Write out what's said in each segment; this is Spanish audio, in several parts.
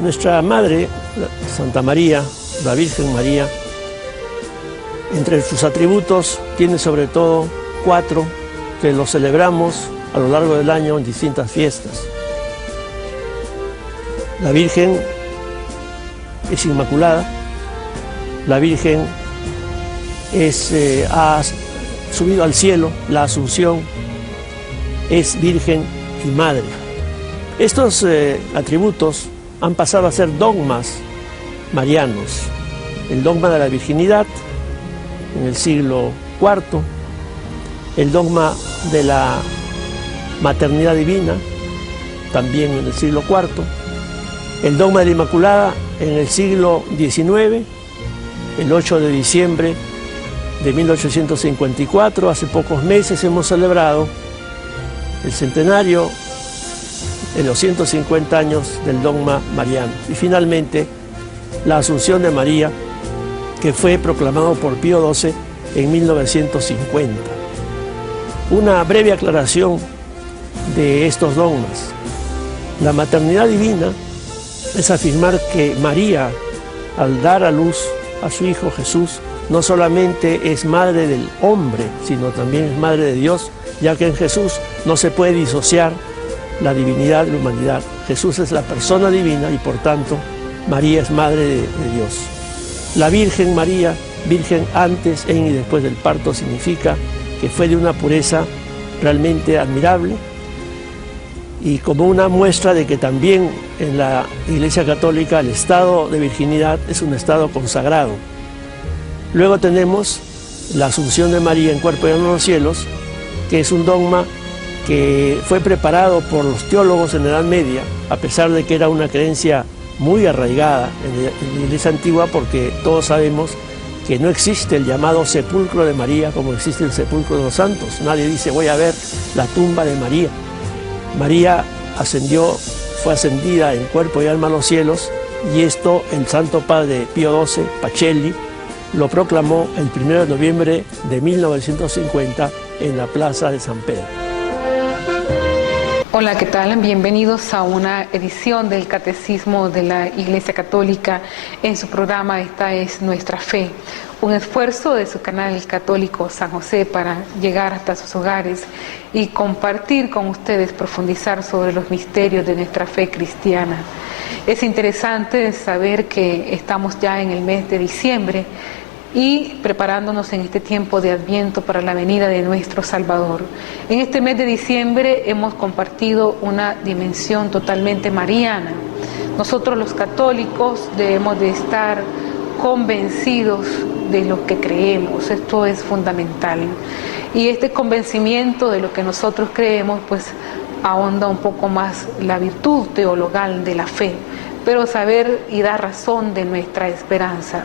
Nuestra Madre, Santa María, la Virgen María, entre sus atributos tiene sobre todo 4 que los celebramos a lo largo del año en distintas fiestas. La Virgen es inmaculada, la Virgen ha subido al cielo, la Asunción, es Virgen y Madre. Estos atributos han pasado a ser dogmas marianos. El dogma de la virginidad en el siglo IV, el dogma de la maternidad divina también en el siglo IV, el dogma de la Inmaculada en el siglo XIX, el 8 de diciembre de 1854, hace pocos meses hemos celebrado el centenario de los 150 años del dogma mariano. Y finalmente, la Asunción de María, que fue proclamado por Pío XII en 1950. Una breve aclaración de estos dogmas. La maternidad divina es afirmar que María, al dar a luz a su Hijo Jesús, no solamente es madre del hombre, sino también es madre de Dios, ya que en Jesús no se puede disociar la divinidad de la humanidad. Jesús es la persona divina y por tanto María es madre de Dios. La Virgen María, virgen antes, en y después del parto, significa que fue de una pureza realmente admirable y como una muestra de que también en la Iglesia Católica el estado de virginidad es un estado consagrado. Luego tenemos la Asunción de María en cuerpo y alma en los cielos, que es un dogma que fue preparado por los teólogos en la Edad Media, a pesar de que era una creencia muy arraigada en la Iglesia antigua, porque todos sabemos que no existe el llamado sepulcro de María como existe el sepulcro de los santos. Nadie dice voy a ver la tumba de María. María fue ascendida en cuerpo y alma a los cielos, y esto el Santo Padre Pío XII, Pacelli, lo proclamó el 1 de noviembre de 1950 en la Plaza de San Pedro. Hola, ¿qué tal? Bienvenidos a una edición del Catecismo de la Iglesia Católica en su programa Esta es Nuestra Fe, un esfuerzo de su canal católico San José para llegar hasta sus hogares y compartir con ustedes, profundizar sobre los misterios de nuestra fe cristiana. Es interesante saber que estamos ya en el mes de diciembre y preparándonos en este tiempo de Adviento para la venida de nuestro Salvador. En este mes de diciembre hemos compartido una dimensión totalmente mariana. Nosotros los católicos debemos de estar convencidos de lo que creemos, esto es fundamental. Y este convencimiento de lo que nosotros creemos pues ahonda un poco más la virtud teologal de la fe, pero saber y dar razón de nuestra esperanza.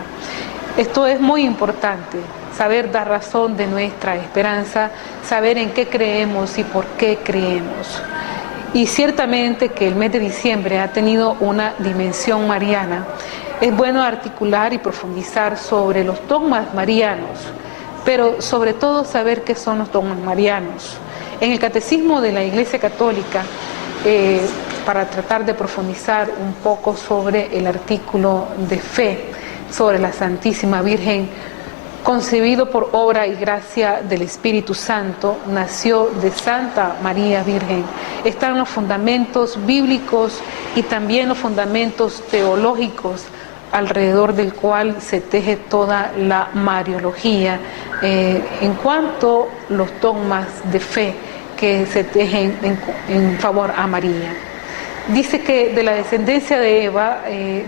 Esto es muy importante, saber dar razón de nuestra esperanza, saber en qué creemos y por qué creemos. Y ciertamente que el mes de diciembre ha tenido una dimensión mariana. Es bueno articular y profundizar sobre los dogmas marianos, pero sobre todo saber qué son los dogmas marianos. En el Catecismo de la Iglesia Católica, para tratar de profundizar un poco sobre el artículo de fe, sobre la Santísima Virgen, concebido por obra y gracia del Espíritu Santo, nació de Santa María Virgen. Están los fundamentos bíblicos y también los fundamentos teológicos alrededor del cual se teje toda la mariología en cuanto a los dogmas de fe que se tejen en favor a María. Dice que de la descendencia de Eva,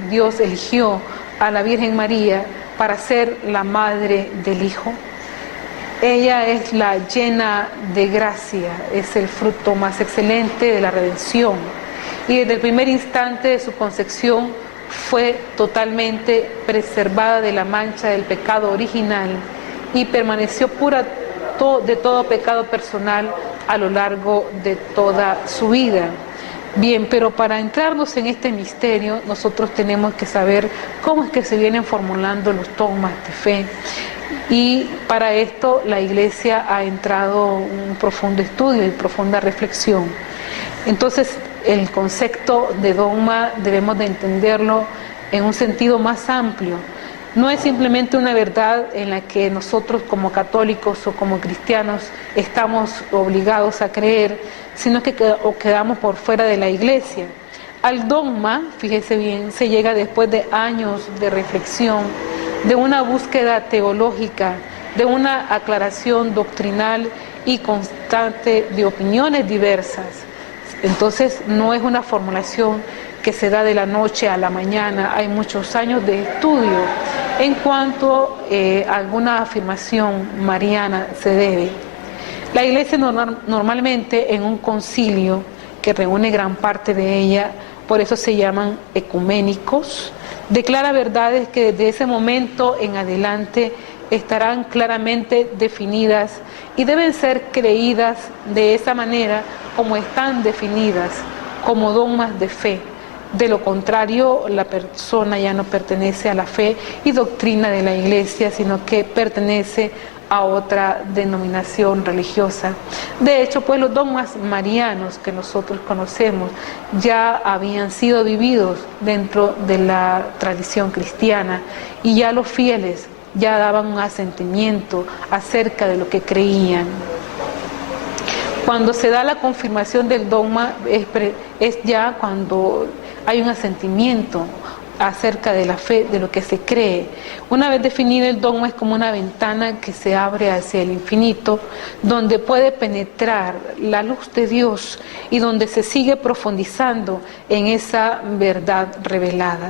Dios eligió a la Virgen María para ser la madre del Hijo. Ella es la llena de gracia, es el fruto más excelente de la redención. Y desde el primer instante de su concepción fue totalmente preservada de la mancha del pecado original y permaneció pura de todo pecado personal a lo largo de toda su vida. Bien, pero para entrarnos en este misterio, nosotros tenemos que saber cómo es que se vienen formulando los dogmas de fe. Y para esto la Iglesia ha entrado en un profundo estudio y profunda reflexión. Entonces, el concepto de dogma debemos de entenderlo en un sentido más amplio. No es simplemente una verdad en la que nosotros como católicos o como cristianos estamos obligados a creer, sino que quedamos por fuera de la iglesia. Al dogma, fíjese bien, se llega después de años de reflexión, de una búsqueda teológica, de una aclaración doctrinal y constante de opiniones diversas. Entonces no es una formulación que se da de la noche a la mañana, hay muchos años de estudio en cuanto a alguna afirmación mariana se debe. La iglesia normalmente en un concilio que reúne gran parte de ella, por eso se llaman ecuménicos, declara verdades que desde ese momento en adelante estarán claramente definidas y deben ser creídas de esa manera como están definidas, como dogmas de fe. De lo contrario, la persona ya no pertenece a la fe y doctrina de la iglesia, sino que pertenece a otra denominación religiosa. De hecho, pues los dogmas marianos que nosotros conocemos ya habían sido vividos dentro de la tradición cristiana y ya los fieles ya daban un asentimiento acerca de lo que creían. Cuando se da la confirmación del dogma es ya cuando hay un asentimiento acerca de la fe, de lo que se cree. Una vez definido el dogma es como una ventana que se abre hacia el infinito, donde puede penetrar la luz de Dios y donde se sigue profundizando en esa verdad revelada.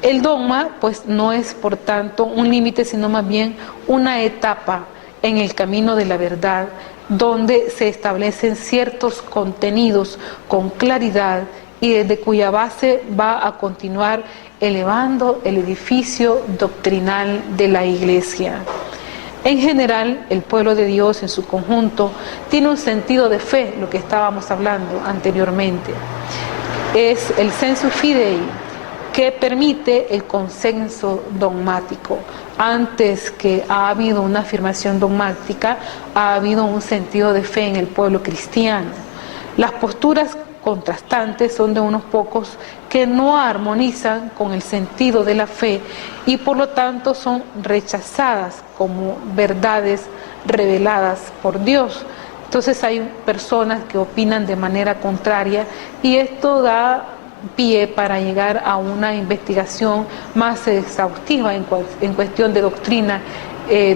El dogma pues no es por tanto un límite, sino más bien una etapa en el camino de la verdad, donde se establecen ciertos contenidos con claridad y desde cuya base va a continuar elevando el edificio doctrinal de la Iglesia. En general, el pueblo de Dios en su conjunto tiene un sentido de fe, lo que estábamos hablando anteriormente. Es el sensu fidei que permite el consenso dogmático. Antes que ha habido una afirmación dogmática, ha habido un sentido de fe en el pueblo cristiano. Las posturas contrastantes son de unos pocos que no armonizan con el sentido de la fe y por lo tanto son rechazadas como verdades reveladas por Dios. Entonces hay personas que opinan de manera contraria y esto da pie para llegar a una investigación más exhaustiva en cuestión de doctrina,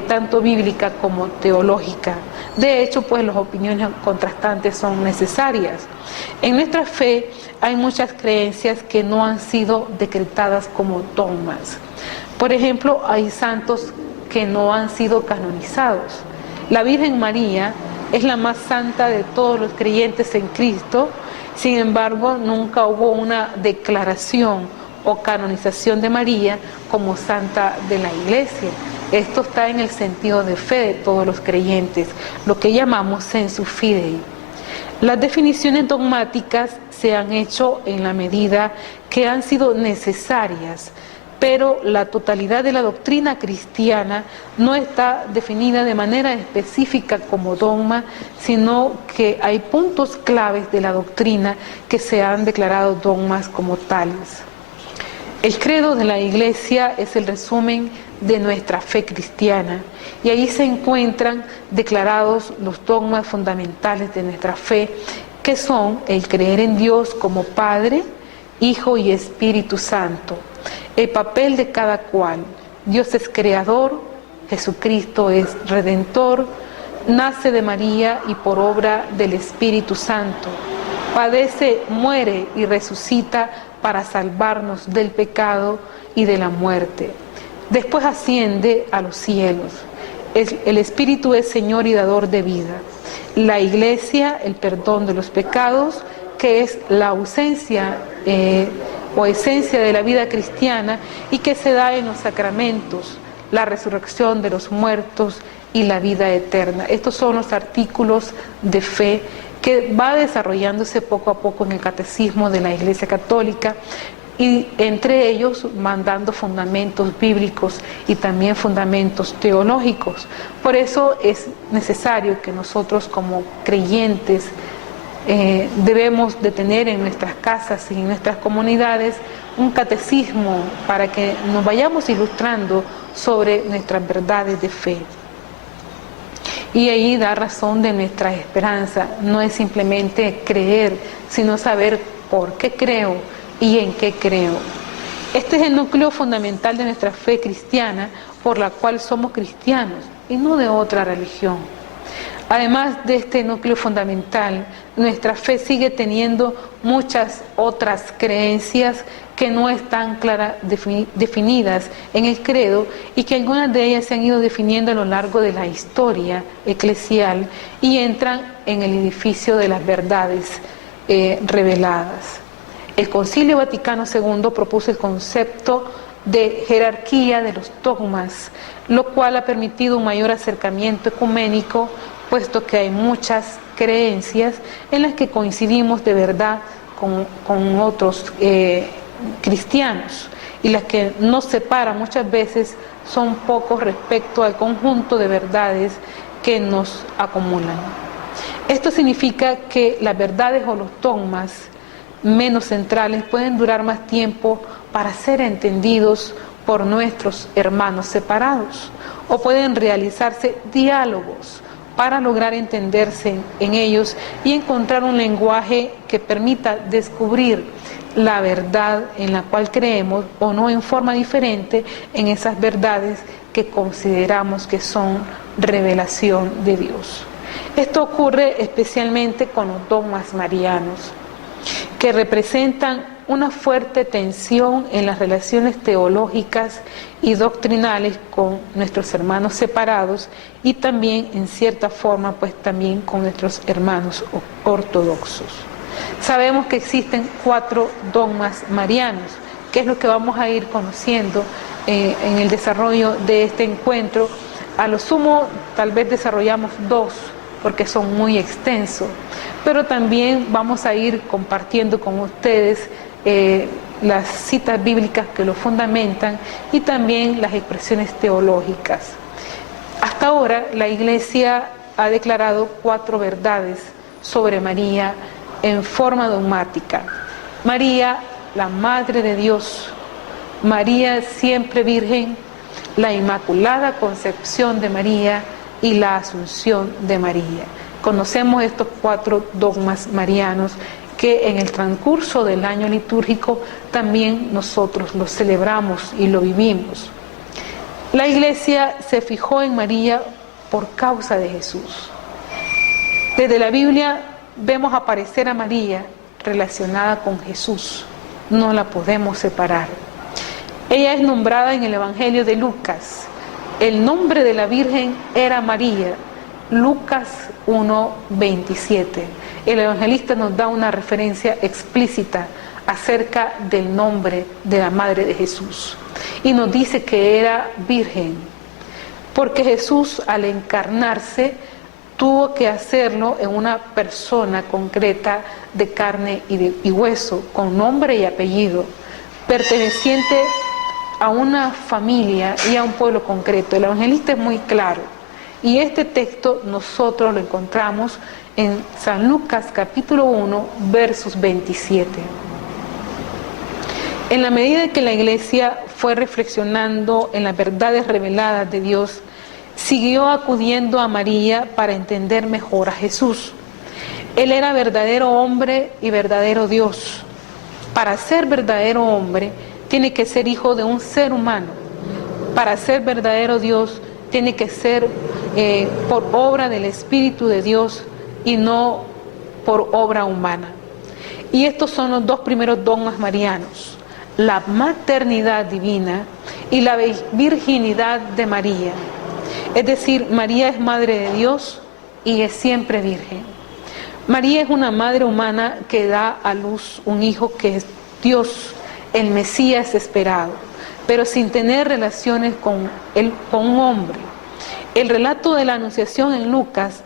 tanto bíblica como teológica. De hecho, pues las opiniones contrastantes son necesarias. En nuestra fe hay muchas creencias que no han sido decretadas como dogmas. Por ejemplo, hay santos que no han sido canonizados. La Virgen María es la más santa de todos los creyentes en Cristo. Sin embargo, nunca hubo una declaración o canonización de María como santa de la Iglesia. Esto está en el sentido de fe de todos los creyentes, lo que llamamos sensu fidei. Las definiciones dogmáticas se han hecho en la medida que han sido necesarias, pero la totalidad de la doctrina cristiana no está definida de manera específica como dogma, sino que hay puntos claves de la doctrina que se han declarado dogmas como tales. El credo de la Iglesia es el resumen de nuestra fe cristiana y ahí se encuentran declarados los dogmas fundamentales de nuestra fe, que son el creer en Dios como Padre, Hijo y Espíritu Santo, el papel de cada cual. Dios es creador, Jesucristo es redentor, nace de María y por obra del Espíritu Santo, padece, muere y resucita para salvarnos del pecado y de la muerte. Después asciende a los cielos. El Espíritu es Señor y dador de vida. La Iglesia, el perdón de los pecados, que es la ausencia o esencia de la vida cristiana y que se da en los sacramentos, la resurrección de los muertos y la vida eterna. Estos son los artículos de fe que va desarrollándose poco a poco en el catecismo de la Iglesia Católica y entre ellos van dando fundamentos bíblicos y también fundamentos teológicos. Por eso es necesario que nosotros como creyentes Debemos de tener en nuestras casas y en nuestras comunidades un catecismo para que nos vayamos ilustrando sobre nuestras verdades de fe. Y ahí da razón de nuestra esperanza. No es simplemente creer, sino saber por qué creo y en qué creo. Este es el núcleo fundamental de nuestra fe cristiana, por la cual somos cristianos y no de otra religión. Además de este núcleo fundamental, nuestra fe sigue teniendo muchas otras creencias que no están claras, definidas en el credo, y que algunas de ellas se han ido definiendo a lo largo de la historia eclesial y entran en el edificio de las verdades reveladas. El Concilio Vaticano II propuso el concepto de jerarquía de los dogmas, lo cual ha permitido un mayor acercamiento ecuménico, puesto que hay muchas creencias en las que coincidimos de verdad con otros cristianos, y las que nos separan muchas veces son pocos respecto al conjunto de verdades que nos acumulan. Esto significa que las verdades o los dogmas menos centrales pueden durar más tiempo para ser entendidos por nuestros hermanos separados, o pueden realizarse diálogos para lograr entenderse en ellos y encontrar un lenguaje que permita descubrir la verdad en la cual creemos, o no en forma diferente en esas verdades que consideramos que son revelación de Dios. Esto ocurre especialmente con los dogmas marianos, que representan una fuerte tensión en las relaciones teológicas y doctrinales con nuestros hermanos separados, y también en cierta forma pues también con nuestros hermanos ortodoxos. Sabemos que existen 4 dogmas marianos, que es lo que vamos a ir conociendo en el desarrollo de este encuentro. A lo sumo tal vez desarrollamos 2 porque son muy extensos, pero también vamos a ir compartiendo con ustedes las citas bíblicas que lo fundamentan y también las expresiones teológicas. Hasta ahora la Iglesia ha declarado 4 verdades sobre María en forma dogmática. María, la Madre de Dios; María siempre Virgen; la Inmaculada Concepción de María; y la Asunción de María. Conocemos estos 4 dogmas marianos que en el transcurso del año litúrgico también nosotros los celebramos y lo vivimos. La Iglesia se fijó en María por causa de Jesús. Desde la Biblia vemos aparecer a María relacionada con Jesús, no la podemos separar. Ella es nombrada en el Evangelio de Lucas. El nombre de la Virgen era María, Lucas 1:27. El evangelista nos da una referencia explícita acerca del nombre de la Madre de Jesús, y nos dice que era virgen, porque Jesús, al encarnarse, tuvo que hacerlo en una persona concreta de carne y hueso, con nombre y apellido, perteneciente a una familia y a un pueblo concreto. El evangelista es muy claro, y este texto nosotros lo encontramos en San Lucas capítulo 1 versos 27. En la medida que la Iglesia fue reflexionando en las verdades reveladas de Dios, siguió acudiendo a María para entender mejor a Jesús. Él era verdadero hombre y verdadero Dios. Para ser verdadero hombre tiene que ser hijo de un ser humano. Para ser verdadero Dios tiene que ser por obra del Espíritu de Dios y no por obra humana. Y estos son los 2 primeros dogmas marianos: la maternidad divina y la virginidad de María. Es decir, María es madre de Dios y es siempre virgen. María es una madre humana que da a luz un hijo que es Dios, el Mesías esperado, pero sin tener relaciones con un hombre. El relato de la Anunciación en Lucas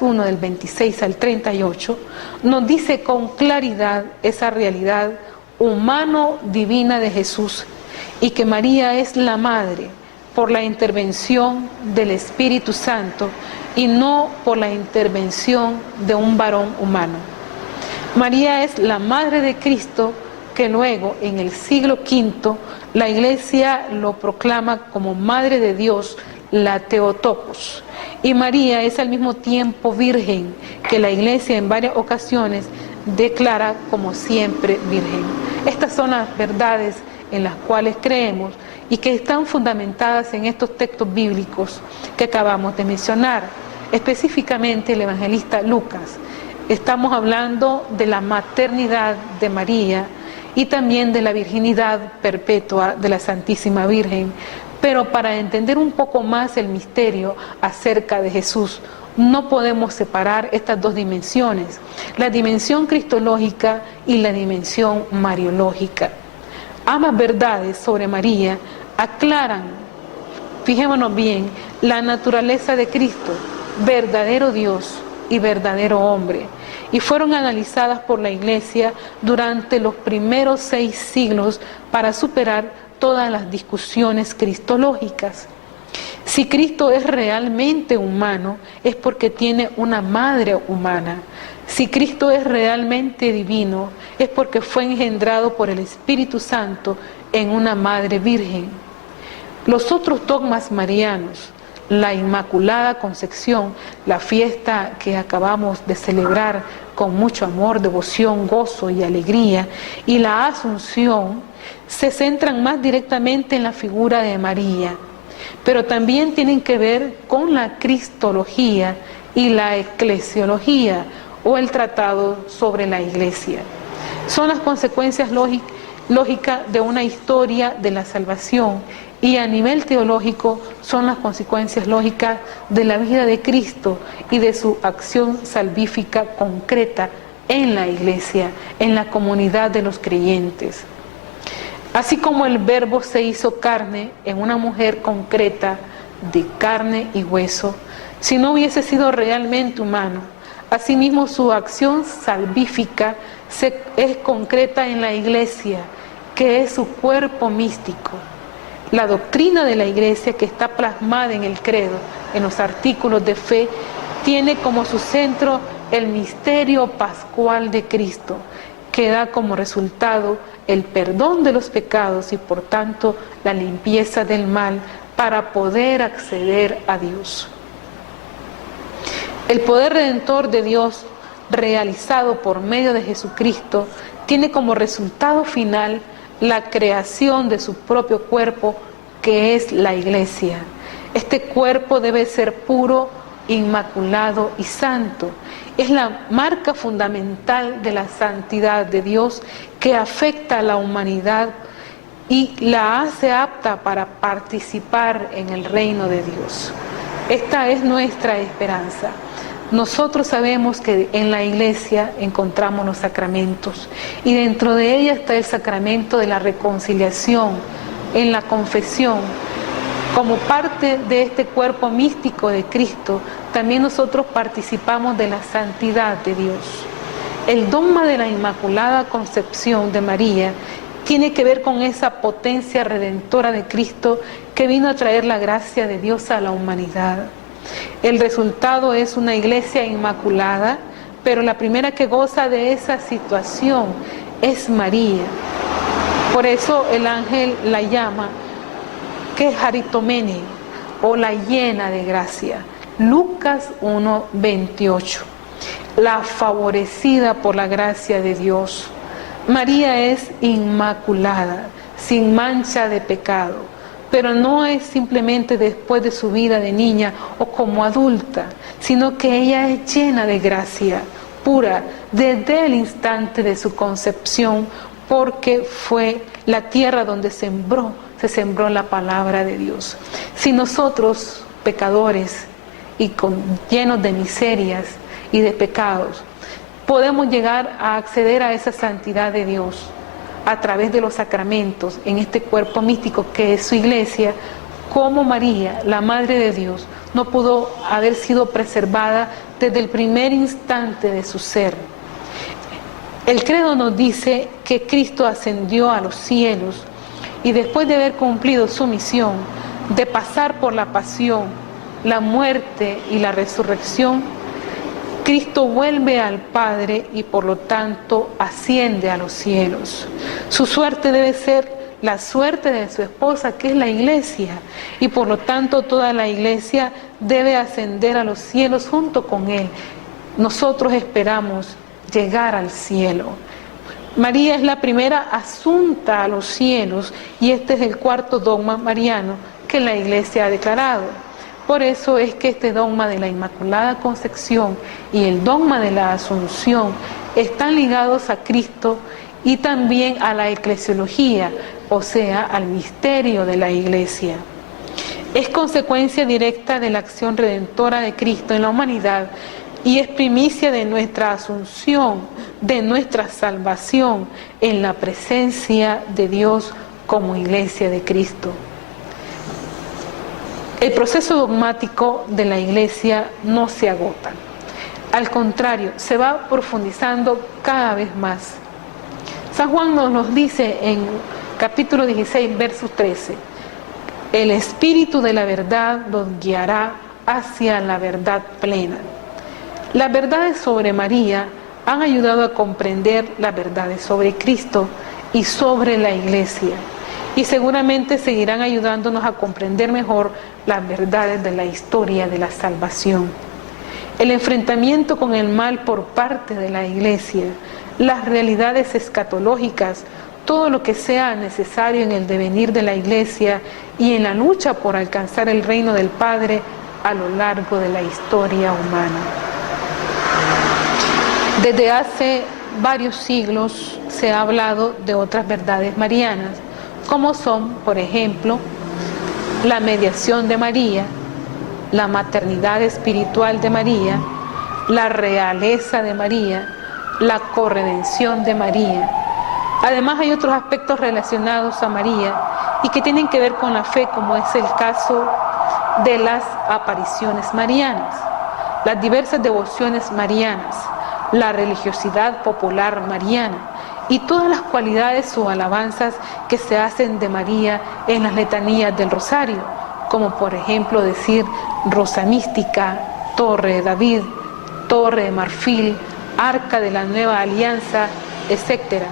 1 del 26 al 38, nos dice con claridad esa realidad humano-divina de Jesús, y que María es la madre por la intervención del Espíritu Santo y no por la intervención de un varón humano. María es la Madre de Cristo, que luego, en el siglo V, la Iglesia lo proclama como Madre de Dios, la Theotokos. Y María es al mismo tiempo virgen, que la Iglesia en varias ocasiones declara como siempre virgen. Estas son las verdades en las cuales creemos y que están fundamentadas en estos textos bíblicos que acabamos de mencionar, específicamente el evangelista Lucas. Estamos hablando de la maternidad de María y también de la virginidad perpetua de la Santísima Virgen. Pero para entender un poco más el misterio acerca de Jesús, no podemos separar estas dos dimensiones, la dimensión cristológica y la dimensión mariológica. Ambas verdades sobre María aclaran, fijémonos bien, la naturaleza de Cristo, verdadero Dios y verdadero hombre, y fueron analizadas por la Iglesia durante los primeros 6 siglos para superar todas las discusiones cristológicas. Si Cristo es realmente humano, es porque tiene una madre humana. Si Cristo es realmente divino, es porque fue engendrado por el Espíritu Santo en una madre virgen. Los otros dogmas marianos, la Inmaculada Concepción, la fiesta que acabamos de celebrar con mucho amor, devoción, gozo y alegría, y la Asunción, se centran más directamente en la figura de María, pero también tienen que ver con la cristología y la eclesiología, o el tratado sobre la Iglesia. Son las consecuencias lógicas de una historia de la salvación, y a nivel teológico son las consecuencias lógicas de la vida de Cristo y de su acción salvífica concreta en la Iglesia, en la comunidad de los creyentes. Así como el Verbo se hizo carne en una mujer concreta de carne y hueso, si no hubiese sido realmente humano, asimismo su acción salvífica es concreta en la Iglesia, que es su cuerpo místico. La doctrina de la Iglesia, que está plasmada en el credo, en los artículos de fe, tiene como su centro el misterio pascual de Cristo, que da como resultado el perdón de los pecados y por tanto la limpieza del mal para poder acceder a Dios. El poder redentor de Dios realizado por medio de Jesucristo tiene como resultado final la creación de su propio cuerpo, que es la Iglesia. Este cuerpo debe ser puro, inmaculado y santo. Es la marca fundamental de la santidad de Dios que afecta a la humanidad y la hace apta para participar en el reino de Dios. Esta es nuestra esperanza. Nosotros sabemos que en la Iglesia encontramos los sacramentos y dentro de ella está el sacramento de la reconciliación en la confesión. Como parte de este cuerpo místico de Cristo, también nosotros participamos de la santidad de Dios. El dogma de la Inmaculada Concepción de María tiene que ver con esa potencia redentora de Cristo que vino a traer la gracia de Dios a la humanidad. El resultado es una Iglesia inmaculada, pero la primera que goza de esa situación es María. Por eso el ángel la llama que Haritomene, o la llena de gracia. Lucas 1:28. La favorecida por la gracia de Dios. María es inmaculada, sin mancha de pecado. Pero no es simplemente después de su vida de niña o como adulta, sino que ella es llena de gracia, pura, desde el instante de su concepción, porque fue la tierra donde se sembró la palabra de Dios. Si nosotros, pecadores y llenos de miserias y de pecados, podemos llegar a acceder a esa santidad de Dios, a través de los sacramentos, en este cuerpo místico que es su Iglesia, como María, la Madre de Dios, no pudo haber sido preservada desde el primer instante de su ser. El credo nos dice que Cristo ascendió a los cielos y después de haber cumplido su misión de pasar por la pasión, la muerte y la resurrección, Cristo vuelve al Padre y por lo tanto asciende a los cielos. Su suerte debe ser la suerte de su esposa, que es la iglesia, y por lo tanto toda la iglesia debe ascender a los cielos junto con Él. Nosotros esperamos llegar al cielo. María es la primera asunta a los cielos y este es el cuarto dogma mariano que la iglesia ha declarado. Por eso es que este dogma de la Inmaculada Concepción y el dogma de la Asunción están ligados a Cristo y también a la eclesiología, o sea, al misterio de la iglesia. Es consecuencia directa de la acción redentora de Cristo en la humanidad y es primicia de nuestra asunción, de nuestra salvación en la presencia de Dios como iglesia de Cristo. El proceso dogmático de la iglesia no se agota. Al contrario, se va profundizando cada vez más. San Juan nos dice en capítulo 16, verso 13, el Espíritu de la verdad los guiará hacia la verdad plena. Las verdades sobre María han ayudado a comprender las verdades sobre Cristo y sobre la Iglesia, y seguramente seguirán ayudándonos a comprender mejor las verdades de la historia de la salvación. El enfrentamiento con el mal por parte de la Iglesia, las realidades escatológicas, todo lo que sea necesario en el devenir de la Iglesia y en la lucha por alcanzar el reino del Padre a lo largo de la historia humana. Desde hace varios siglos se ha hablado de otras verdades marianas, como son, por ejemplo, la mediación de María, la maternidad espiritual de María, la realeza de María, la corredención de María. Además hay otros aspectos relacionados a María y que tienen que ver con la fe, como es el caso de las apariciones marianas, las diversas devociones marianas, la religiosidad popular mariana y todas las cualidades o alabanzas que se hacen de María en las letanías del Rosario, como por ejemplo decir Rosa Mística, Torre de David, Torre de Marfil, Arca de la Nueva Alianza, etc.,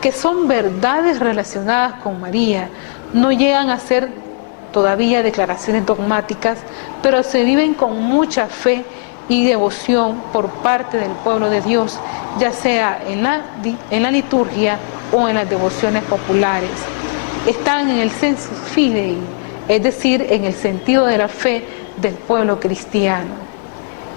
que son verdades relacionadas con María, no llegan a ser todavía declaraciones dogmáticas, pero se viven con mucha fe y devoción por parte del pueblo de Dios, ya sea en la liturgia o en las devociones populares. Están en el sensus fidei, es decir, en el sentido de la fe del pueblo cristiano.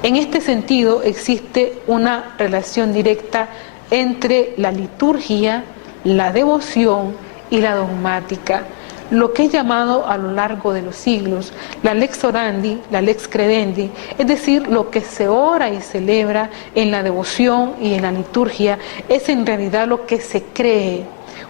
En este sentido existe una relación directa entre la liturgia, la devoción y la dogmática, lo que es llamado a lo largo de los siglos la lex orandi, la lex credendi, es decir, lo que se ora y celebra en la devoción y en la liturgia es en realidad lo que se cree.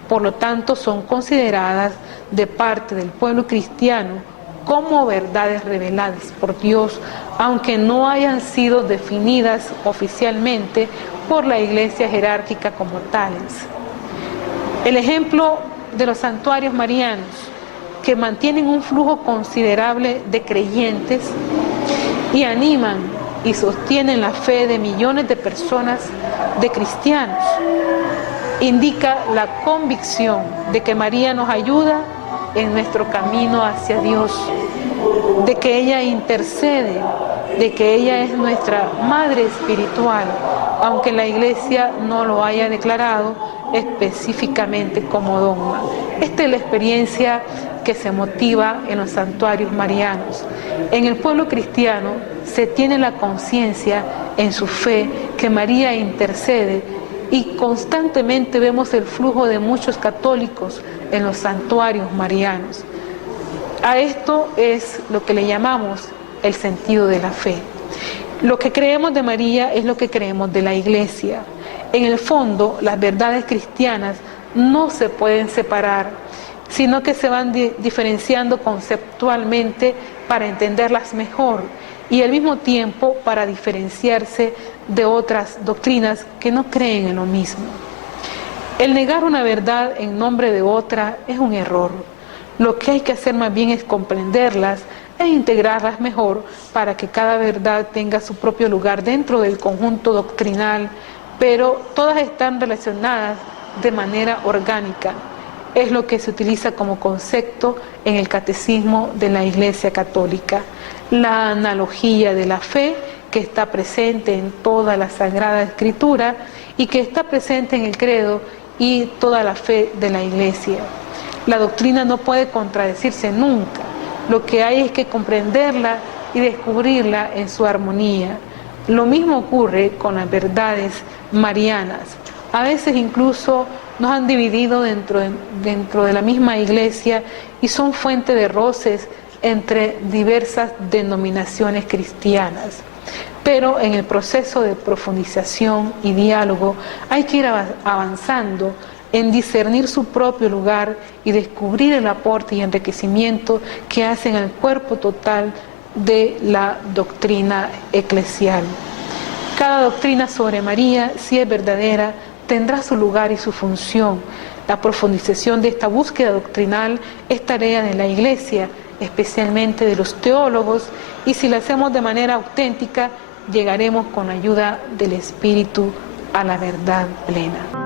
Por lo tanto, son consideradas de parte del pueblo cristiano como verdades reveladas por Dios, aunque no hayan sido definidas oficialmente por la Iglesia jerárquica como tales. El ejemplo de los santuarios marianos, que mantienen un flujo considerable de creyentes y animan y sostienen la fe de millones de personas, de cristianos, indica la convicción de que María nos ayuda en nuestro camino hacia Dios, de que ella intercede, de que ella es nuestra madre espiritual, aunque la Iglesia no lo haya declarado específicamente como dogma. Esta es la experiencia que se motiva en los santuarios marianos. En el pueblo cristiano se tiene la conciencia en su fe que María intercede y constantemente vemos el flujo de muchos católicos en los santuarios marianos. A esto es lo que le llamamos el sentido de la fe. Lo que creemos de María es lo que creemos de la Iglesia. En el fondo, las verdades cristianas no se pueden separar, sino que se van diferenciando conceptualmente para entenderlas mejor y al mismo tiempo para diferenciarse de otras doctrinas que no creen en lo mismo. El negar una verdad en nombre de otra es un error. Lo que hay que hacer más bien es comprenderlas, e integrarlas mejor para que cada verdad tenga su propio lugar dentro del conjunto doctrinal, pero todas están relacionadas de manera orgánica. Es lo que se utiliza como concepto en el Catecismo de la Iglesia Católica. La analogía de la fe que está presente en toda la Sagrada Escritura y que está presente en el credo y toda la fe de la Iglesia. La doctrina no puede contradecirse nunca. Lo que hay es que comprenderla y descubrirla en su armonía. Lo mismo ocurre con las verdades marianas. A veces incluso nos han dividido dentro de la misma Iglesia y son fuente de roces entre diversas denominaciones cristianas. Pero en el proceso de profundización y diálogo hay que ir avanzando en discernir su propio lugar y descubrir el aporte y enriquecimiento que hacen al cuerpo total de la doctrina eclesial. Cada doctrina sobre María, si es verdadera, tendrá su lugar y su función. La profundización de esta búsqueda doctrinal es tarea de la Iglesia, especialmente de los teólogos, y si la hacemos de manera auténtica, llegaremos con la ayuda del Espíritu a la verdad plena.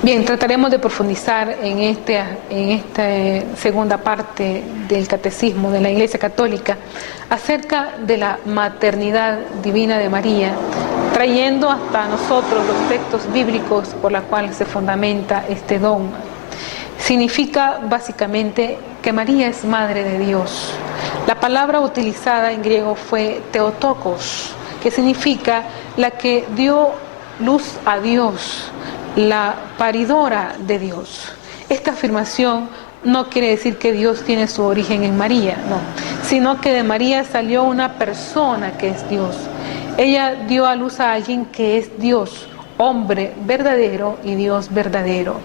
Bien, trataremos de profundizar en esta segunda parte del Catecismo de la Iglesia Católica acerca de la maternidad divina de María, trayendo hasta nosotros los textos bíblicos por los cuales se fundamenta este dogma. Significa básicamente que María es Madre de Dios. La palabra utilizada en griego fue Theotokos, que significa la que dio luz a Dios, la paridora de Dios. Esta afirmación no quiere decir que Dios tiene su origen en María, no, sino que de María salió una persona que es Dios. Ella dio a luz a alguien que es Dios, hombre verdadero y Dios verdadero.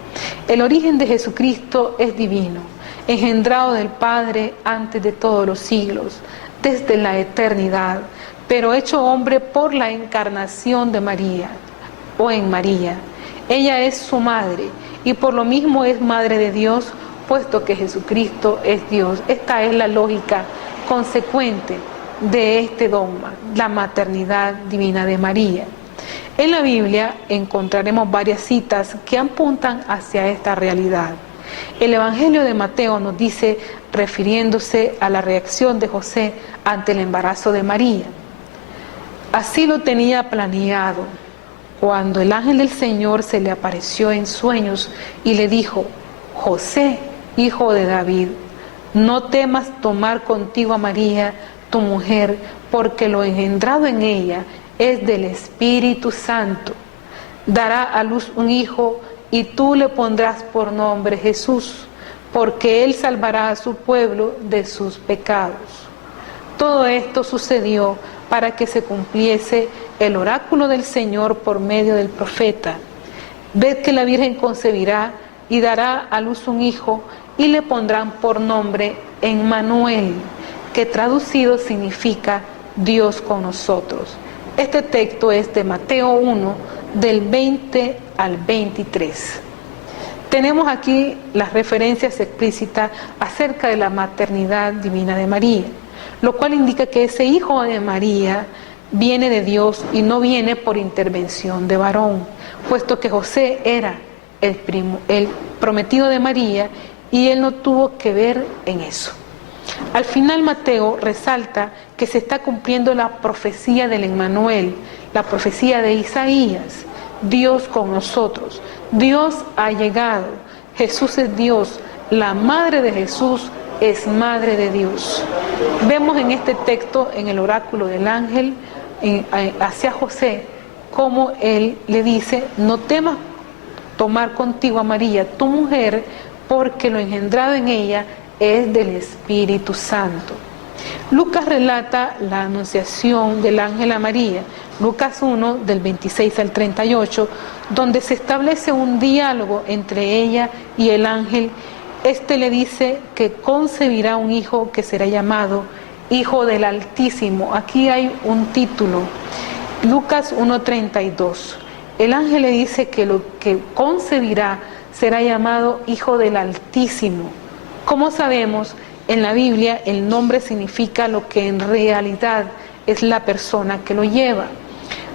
El origen de Jesucristo es divino, engendrado del Padre antes de todos los siglos, desde la eternidad, pero hecho hombre por la encarnación de María, o en María. Ella es su madre y por lo mismo es madre de Dios, puesto que Jesucristo es Dios. Esta es la lógica consecuente de este dogma, la maternidad divina de María. En la Biblia encontraremos varias citas que apuntan hacia esta realidad. El Evangelio de Mateo nos dice, refiriéndose a la reacción de José ante el embarazo de María: así lo tenía planeado, cuando el ángel del Señor se le apareció en sueños y le dijo: José, hijo de David, no temas tomar contigo a María, tu mujer, porque lo engendrado en ella es del Espíritu Santo. Dará a luz un hijo y tú le pondrás por nombre Jesús, porque él salvará a su pueblo de sus pecados. Todo esto sucedió para que se cumpliese el oráculo del Señor por medio del profeta: ved que la Virgen concebirá y dará a luz un hijo y le pondrán por nombre Emmanuel, que traducido significa Dios con nosotros. Este texto es de Mateo 1, del 20 al 23. Tenemos aquí las referencias explícitas acerca de la maternidad divina de María, lo cual indica que ese hijo de María viene de Dios y no viene por intervención de varón, puesto que José era el prometido de María y él no tuvo que ver en eso. Al final Mateo resalta que se está cumpliendo la profecía del Emmanuel, la profecía de Isaías: Dios con nosotros, Dios ha llegado, Jesús es Dios, la madre de Jesús es madre de Dios. Vemos en este texto, en el oráculo del ángel hacia José, como él le dice: no temas tomar contigo a María, tu mujer, porque lo engendrado en ella es del Espíritu Santo. Lucas relata la anunciación del ángel a María, Lucas 1, del 26 al 38, donde se establece un diálogo entre ella y el ángel. Este le dice que concebirá un hijo que será llamado Hijo del Altísimo. Aquí hay un título, Lucas 1:32. El ángel le dice que lo que concebirá será llamado Hijo del Altísimo. Como sabemos, en la Biblia el nombre significa lo que en realidad es la persona que lo lleva.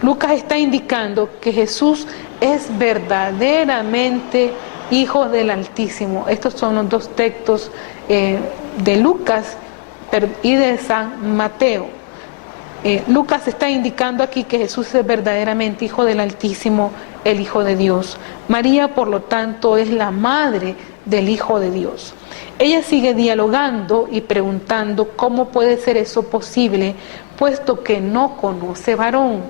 Lucas está indicando que Jesús es verdaderamente Hijo del Altísimo. Estos son los dos textos de Lucas y de San Mateo. Lucas está indicando aquí que Jesús es verdaderamente Hijo del Altísimo, el Hijo de Dios. María, por lo tanto, es la madre del Hijo de Dios. Ella sigue dialogando y preguntando cómo puede ser eso posible, puesto que no conoce varón,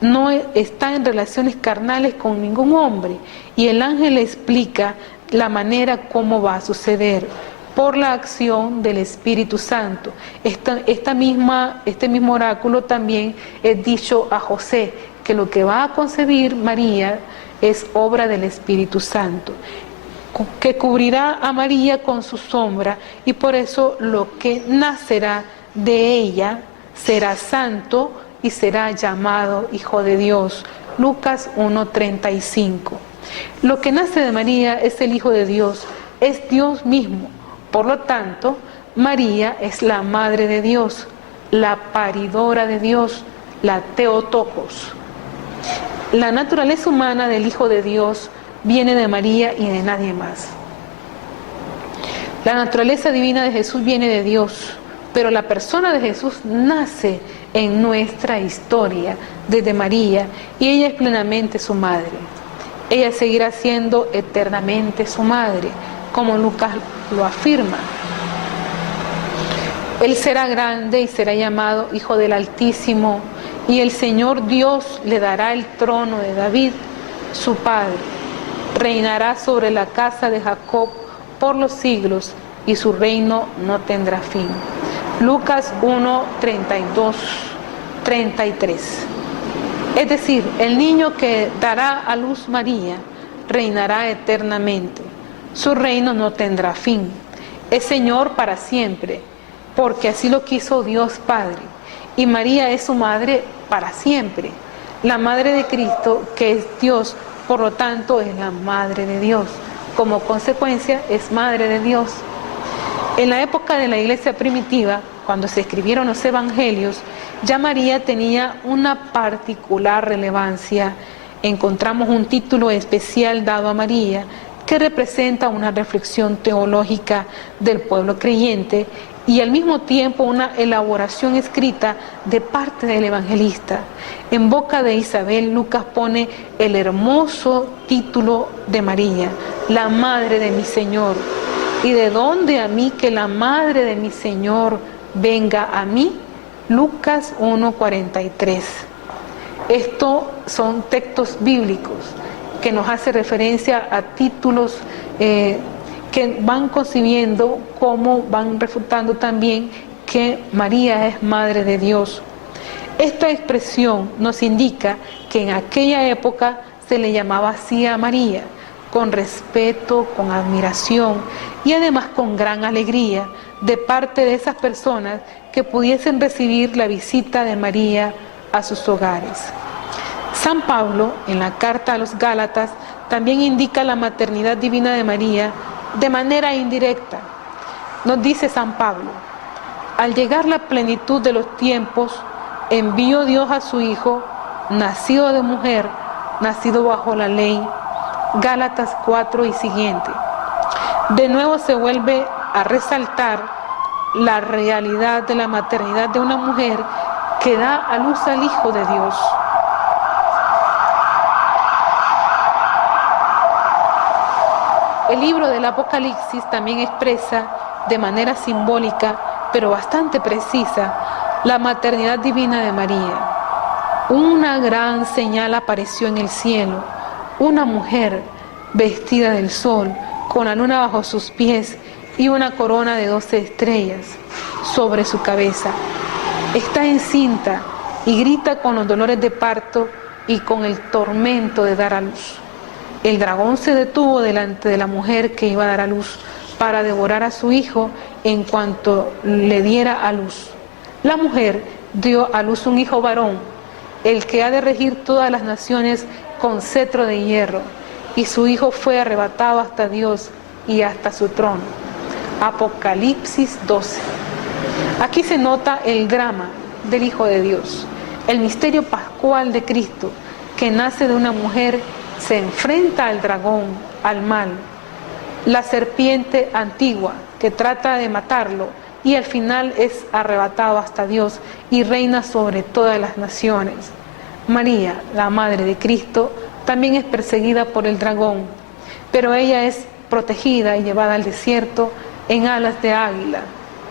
no está en relaciones carnales con ningún hombre, y el ángel le explica la manera cómo va a suceder: por la acción del Espíritu Santo. Este mismo oráculo también es dicho a José, que lo que va a concebir María es obra del Espíritu Santo, que cubrirá a María con su sombra, y por eso lo que nacerá de ella será santo y será llamado Hijo de Dios. Lucas 1:35. Lo que nace de María es el Hijo de Dios, es Dios mismo. Por lo tanto, María es la Madre de Dios, la paridora de Dios, la Theotokos. La naturaleza humana del Hijo de Dios viene de María y de nadie más. La naturaleza divina de Jesús viene de Dios, pero la persona de Jesús nace en nuestra historia desde María y ella es plenamente su madre. Ella seguirá siendo eternamente su madre, como Lucas lo afirma. Él será grande y será llamado Hijo del Altísimo, y el Señor Dios le dará el trono de David, su padre. Reinará sobre la casa de Jacob por los siglos, y su reino no tendrá fin. Lucas 1, 32, 33. Es decir, el niño que dará a luz María reinará eternamente. Su reino no tendrá fin. Es Señor para siempre, porque así lo quiso Dios Padre. Y María es su madre para siempre. La madre de Cristo, que es Dios, por lo tanto es la madre de Dios. Como consecuencia, es madre de Dios. En la época de la iglesia primitiva, cuando se escribieron los evangelios, ya María tenía una particular relevancia. Encontramos un título especial dado a María que representa una reflexión teológica del pueblo creyente y al mismo tiempo una elaboración escrita de parte del evangelista. En boca de Isabel, Lucas pone el hermoso título de María, la madre de mi Señor. ¿Y de dónde a mí que la madre de mi Señor venga a mí? Lucas 1:43. Estos son textos bíblicos que nos hace referencia a títulos que van concibiendo, como van refutando también que María es madre de Dios. Esta expresión nos indica que en aquella época se le llamaba así a María, con respeto, con admiración y además con gran alegría de parte de esas personas que pudiesen recibir la visita de María a sus hogares. San Pablo, en la carta a los Gálatas, también indica la maternidad divina de María de manera indirecta. Nos dice San Pablo: al llegar la plenitud de los tiempos, envió Dios a su Hijo, nacido de mujer, nacido bajo la ley. Gálatas 4 y siguiente. De nuevo se vuelve a resaltar la realidad de la maternidad de una mujer que da a luz al Hijo de Dios. El libro del Apocalipsis también expresa de manera simbólica, pero bastante precisa, la maternidad divina de María. Una gran señal apareció en el cielo, una mujer vestida del sol, con la luna bajo sus pies y una corona de 12 estrellas sobre su cabeza. Está encinta y grita con los dolores de parto y con el tormento de dar a luz. El dragón se detuvo delante de la mujer que iba a dar a luz para devorar a su hijo en cuanto le diera a luz. La mujer dio a luz un hijo varón, el que ha de regir todas las naciones con cetro de hierro, y su hijo fue arrebatado hasta Dios y hasta su trono. Apocalipsis 12. Aquí se nota el drama del Hijo de Dios, el misterio pascual de Cristo, que nace de una mujer, se enfrenta al dragón, al mal, la serpiente antigua que trata de matarlo, y al final es arrebatado hasta Dios y reina sobre todas las naciones. María, la madre de Cristo, también es perseguida por el dragón, pero ella es protegida y llevada al desierto en alas de águila.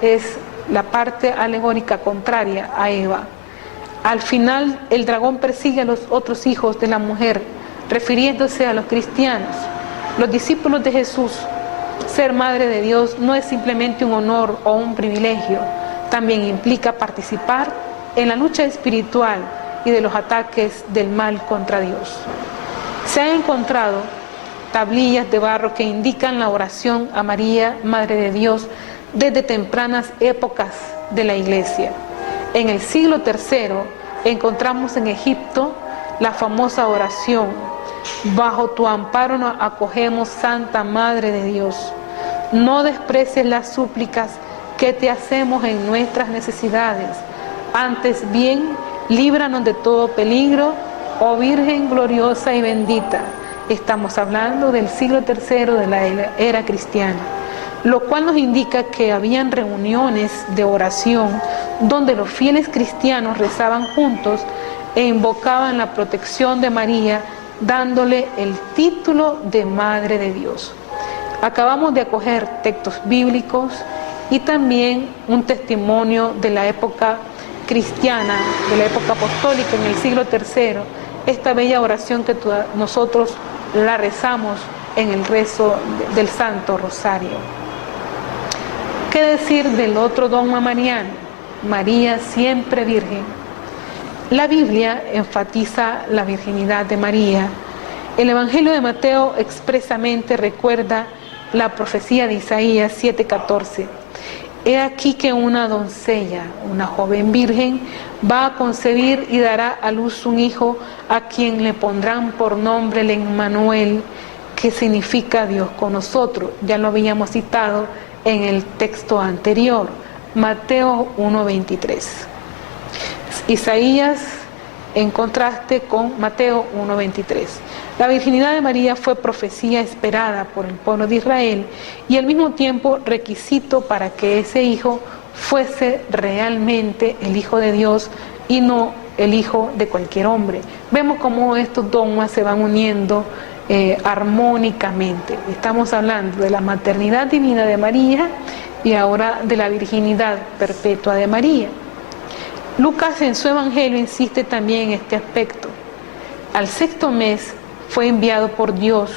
Es la parte alegórica contraria a Eva. Al final, el dragón persigue a los otros hijos de la mujer, refiriéndose a los cristianos, los discípulos de Jesús. Ser madre de Dios no es simplemente un honor o un privilegio, también implica participar en la lucha espiritual y de los ataques del mal contra Dios. Se han encontrado tablillas de barro que indican la oración a María, Madre de Dios, desde tempranas épocas de la Iglesia. En el siglo III encontramos en Egipto la famosa oración: bajo tu amparo nos acogemos, Santa Madre de Dios. No desprecies las súplicas que te hacemos en nuestras necesidades. Antes bien, líbranos de todo peligro, oh Virgen gloriosa y bendita. Estamos hablando del siglo III de la era cristiana, lo cual nos indica que habían reuniones de oración donde los fieles cristianos rezaban juntos e invocaban la protección de María, dándole el título de Madre de Dios. Acabamos de acoger textos bíblicos y también un testimonio de la época cristiana, de la época apostólica en el siglo III, esta bella oración que nosotros la rezamos en el rezo del Santo Rosario. ¿Qué decir del otro dogma mariano? María siempre virgen. La Biblia enfatiza la virginidad de María. El Evangelio de Mateo expresamente recuerda la profecía de Isaías 7:14. He aquí que una doncella, una joven virgen, va a concebir y dará a luz un hijo a quien le pondrán por nombre el Emmanuel, que significa Dios con nosotros. Ya lo habíamos citado en el texto anterior, Mateo 1:23. Isaías en contraste con Mateo 1:23. La virginidad de María fue profecía esperada por el pueblo de Israel y al mismo tiempo requisito para que ese hijo fuese realmente el Hijo de Dios y no el hijo de cualquier hombre. Vemos cómo estos dogmas se van uniendo armónicamente. Estamos hablando de la maternidad divina de María y ahora de la virginidad perpetua de María. Lucas en su Evangelio insiste también en este aspecto. Al 6º mes fue enviado por Dios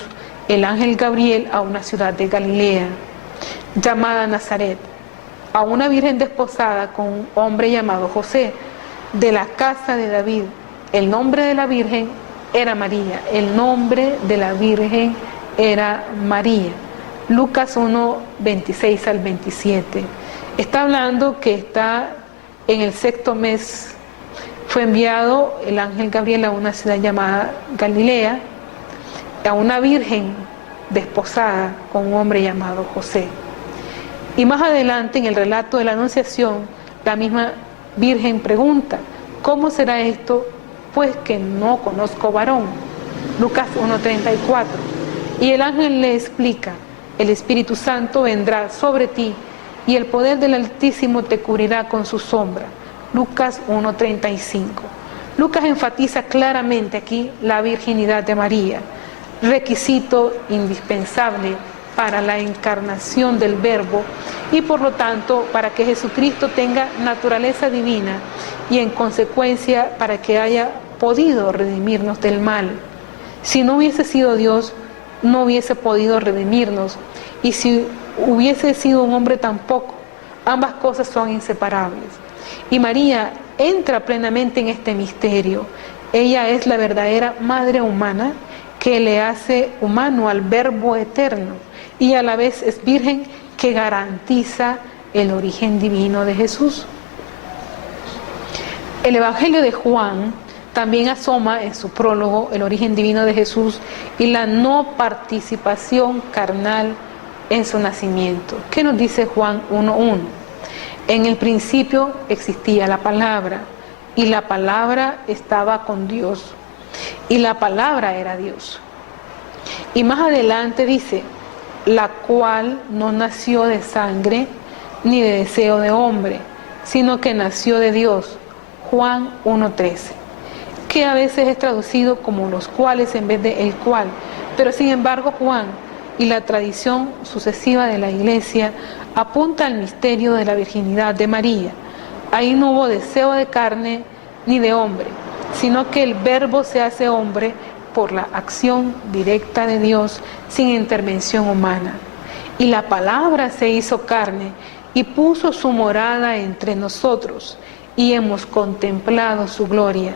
el ángel Gabriel a una ciudad de Galilea, llamada Nazaret, a una virgen desposada con un hombre llamado José, de la casa de David. El nombre de la virgen era María. El nombre de la virgen era María. Lucas 1:26 al 27. Está hablando que está en el 6º mes. Fue enviado el ángel Gabriel a una ciudad llamada Galilea, a una virgen desposada con un hombre llamado José. Y más adelante en el relato de la Anunciación, la misma virgen pregunta, ¿cómo será esto? Pues que no conozco varón. Lucas 1:34. Y el ángel le explica, el Espíritu Santo vendrá sobre ti y el poder del Altísimo te cubrirá con su sombra. Lucas 1:35. Lucas enfatiza claramente aquí la virginidad de María, requisito indispensable para la encarnación del Verbo y por lo tanto para que Jesucristo tenga naturaleza divina y en consecuencia para que haya podido redimirnos del mal. Si no hubiese sido Dios, no hubiese podido redimirnos, y si hubiese sido un hombre tampoco. Ambas cosas son inseparables. Y María entra plenamente en este misterio. Ella es la verdadera madre humana que le hace humano al Verbo eterno y a la vez es virgen que garantiza el origen divino de Jesús. El Evangelio de Juan también asoma en su prólogo el origen divino de Jesús y la no participación carnal en su nacimiento. ¿Qué nos dice Juan 1:1? En el principio existía la palabra y la palabra estaba con Dios y la palabra era Dios. Y más adelante dice, la cual no nació de sangre ni de deseo de hombre, sino que nació de Dios. Juan 1:13, que a veces es traducido como los cuales en vez de el cual, pero sin embargo Juan y la tradición sucesiva de la Iglesia apunta al misterio de la virginidad de María. Ahí no hubo deseo de carne ni de hombre, sino que el Verbo se hace hombre por la acción directa de Dios sin intervención humana. Y la palabra se hizo carne y puso su morada entre nosotros y hemos contemplado su gloria,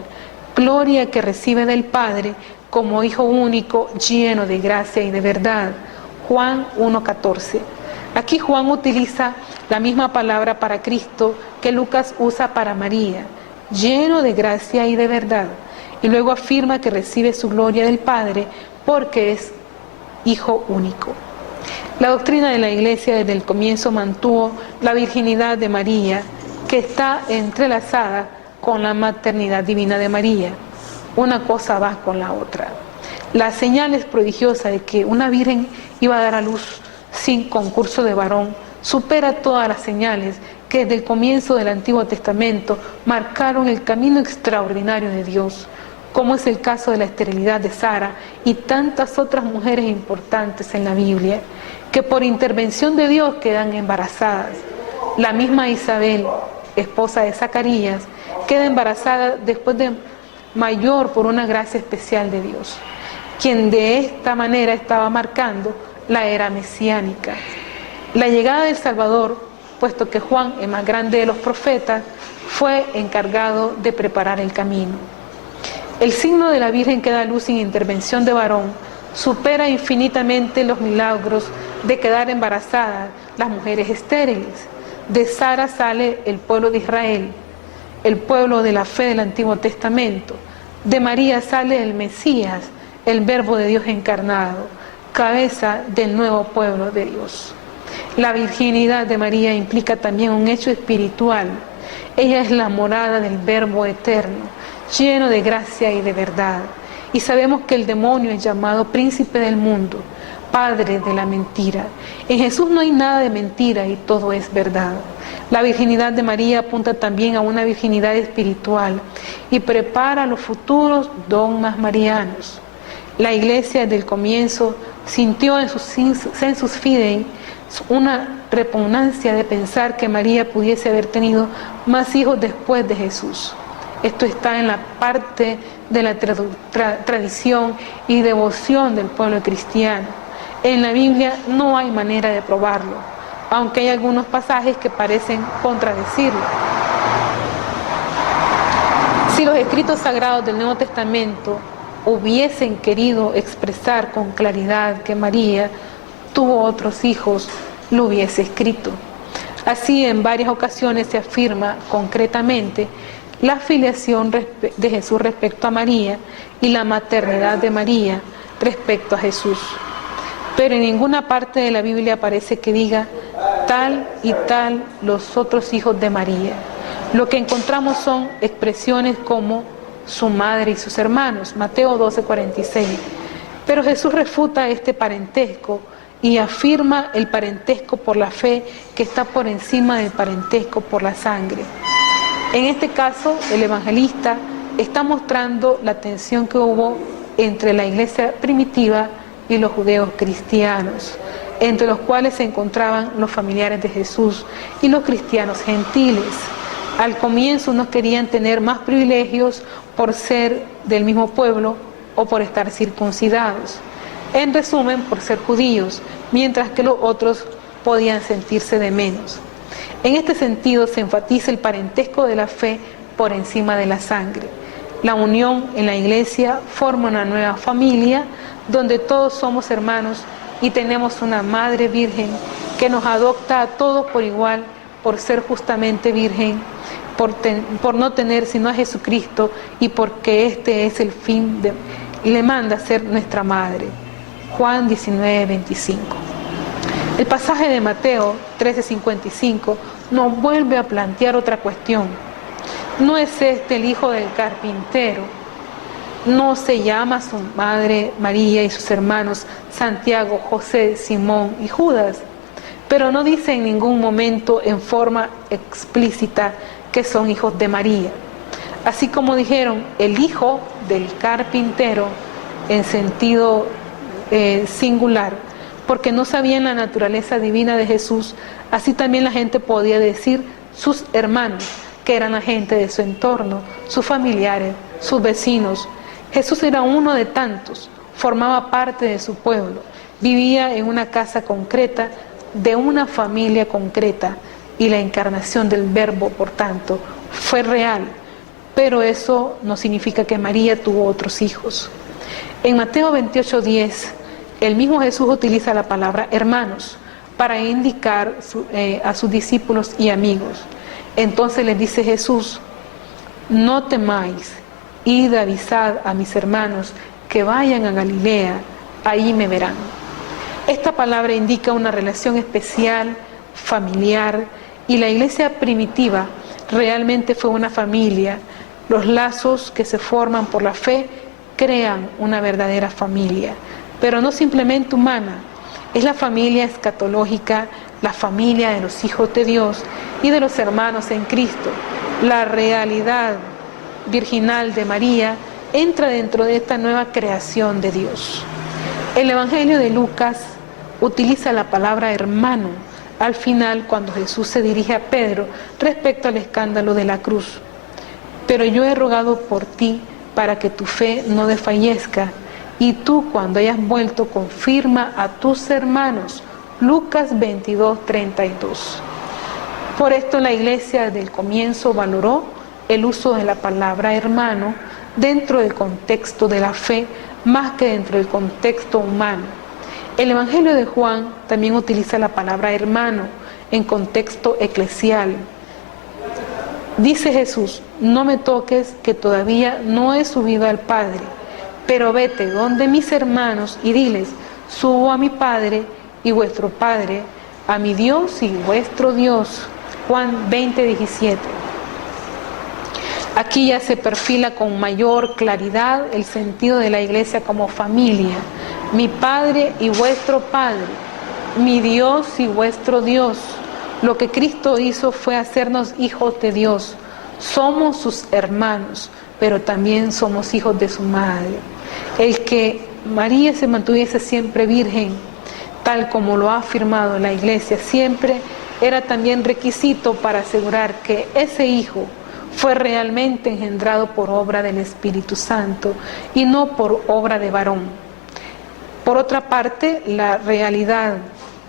gloria que recibe del Padre como Hijo único, lleno de gracia y de verdad. Juan 1:14. Aquí Juan utiliza la misma palabra para Cristo que Lucas usa para María, lleno de gracia y de verdad. Y luego afirma que recibe su gloria del Padre porque es Hijo único. La doctrina de la Iglesia desde el comienzo mantuvo la virginidad de María, que está entrelazada con la maternidad divina de María. Una cosa va con la otra. La señal es prodigiosa de que una virgen iba a dar a luz sin concurso de varón supera todas las señales que desde el comienzo del Antiguo Testamento marcaron el camino extraordinario de Dios, como es el caso de la esterilidad de Sara y tantas otras mujeres importantes en la Biblia, que por intervención de Dios quedan embarazadas. La misma Isabel, esposa de Zacarías, queda embarazada después de mayor por una gracia especial de Dios, quien de esta manera estaba marcando la era mesiánica. La llegada del Salvador, puesto que Juan, el más grande de los profetas, fue encargado de preparar el camino. El signo de la Virgen que da luz sin intervención de varón supera infinitamente los milagros de quedar embarazadas las mujeres estériles. De Sara sale el pueblo de Israel, el pueblo de la fe del Antiguo Testamento. De María sale el Mesías, el Verbo de Dios encarnado, cabeza del nuevo pueblo de Dios. La virginidad de María implica también un hecho espiritual. Ella es la morada del Verbo eterno, lleno de gracia y de verdad. Y sabemos que el demonio es llamado príncipe del mundo, padre de la mentira. En Jesús no hay nada de mentira y todo es verdad. La virginidad de María apunta también a una virginidad espiritual y prepara los futuros dogmas marianos. La Iglesia desde el comienzo sintió en sus sensus fidei una repugnancia de pensar que María pudiese haber tenido más hijos después de Jesús. Esto está en la parte de la tradición y devoción del pueblo cristiano. En la Biblia no hay manera de probarlo, aunque hay algunos pasajes que parecen contradecirlo. Si los escritos sagrados del Nuevo Testamento hubiesen querido expresar con claridad que María tuvo otros hijos, lo hubiese escrito. Así, en varias ocasiones se afirma concretamente la filiación de Jesús respecto a María y la maternidad de María respecto a Jesús. Pero en ninguna parte de la Biblia aparece que diga tal y tal los otros hijos de María. Lo que encontramos son expresiones como su madre y sus hermanos, Mateo 12:46. Pero Jesús refuta este parentesco y afirma el parentesco por la fe que está por encima del parentesco por la sangre. En este caso, el evangelista está mostrando la tensión que hubo entre la iglesia primitiva y los judeos cristianos, entre los cuales se encontraban los familiares de Jesús y los cristianos gentiles. Al comienzo unos querían tener más privilegios por ser del mismo pueblo o por estar circuncidados. En resumen, por ser judíos, mientras que los otros podían sentirse de menos. En este sentido se enfatiza el parentesco de la fe por encima de la sangre. La unión en la iglesia forma una nueva familia donde todos somos hermanos y tenemos una madre virgen que nos adopta a todos por igual por ser justamente virgen, por no tener sino a Jesucristo y porque este es el fin le manda ser nuestra madre. Juan 19:25. El pasaje de Mateo 13:55 nos vuelve a plantear otra cuestión. ¿No es este el hijo del carpintero? ¿No se llama su madre María y sus hermanos Santiago, José, Simón y Judas? Pero no dice en ningún momento en forma explícita que son hijos de María. Así como dijeron el hijo del carpintero en sentido singular, porque no sabían la naturaleza divina de Jesús, así también la gente podía decir sus hermanos, que eran la gente de su entorno, sus familiares, sus vecinos. Jesús era uno de tantos, formaba parte de su pueblo, vivía en una casa concreta, de una familia concreta, y la encarnación del Verbo, por tanto, fue real, pero eso no significa que María tuvo otros hijos. En Mateo 28:10, el mismo Jesús utiliza la palabra hermanos para indicar a sus discípulos y amigos. Entonces les dice Jesús: no temáis, id avisad a mis hermanos que vayan a Galilea, ahí me verán. Esta palabra indica una relación especial, familiar, y la iglesia primitiva realmente fue una familia. Los lazos que se forman por la fe crean una verdadera familia, pero no simplemente humana. Es la familia escatológica, la familia de los hijos de Dios y de los hermanos en Cristo. La realidad virginal de María entra dentro de esta nueva creación de Dios. El Evangelio de Lucas utiliza la palabra hermano al final cuando Jesús se dirige a Pedro respecto al escándalo de la cruz. Pero yo he rogado por ti para que tu fe no desfallezca, y tú cuando hayas vuelto confirma a tus hermanos. Lucas 22:32. Por esto la Iglesia desde el comienzo valoró el uso de la palabra hermano dentro del contexto de la fe más que dentro del contexto humano. El Evangelio de Juan también utiliza la palabra hermano en contexto eclesial. Dice Jesús: no me toques, que todavía no he subido al Padre, pero vete donde mis hermanos y diles: subo a mi Padre y vuestro Padre, a mi Dios y vuestro Dios. Juan 20:17. Aquí ya se perfila con mayor claridad el sentido de la Iglesia como familia. Mi Padre y vuestro Padre, mi Dios y vuestro Dios. Lo que Cristo hizo fue hacernos hijos de Dios. Somos sus hermanos, pero también somos hijos de su madre. El que María se mantuviese siempre virgen, tal como lo ha afirmado la Iglesia siempre, era también requisito para asegurar que ese hijo fue realmente engendrado por obra del Espíritu Santo y no por obra de varón. Por otra parte, la realidad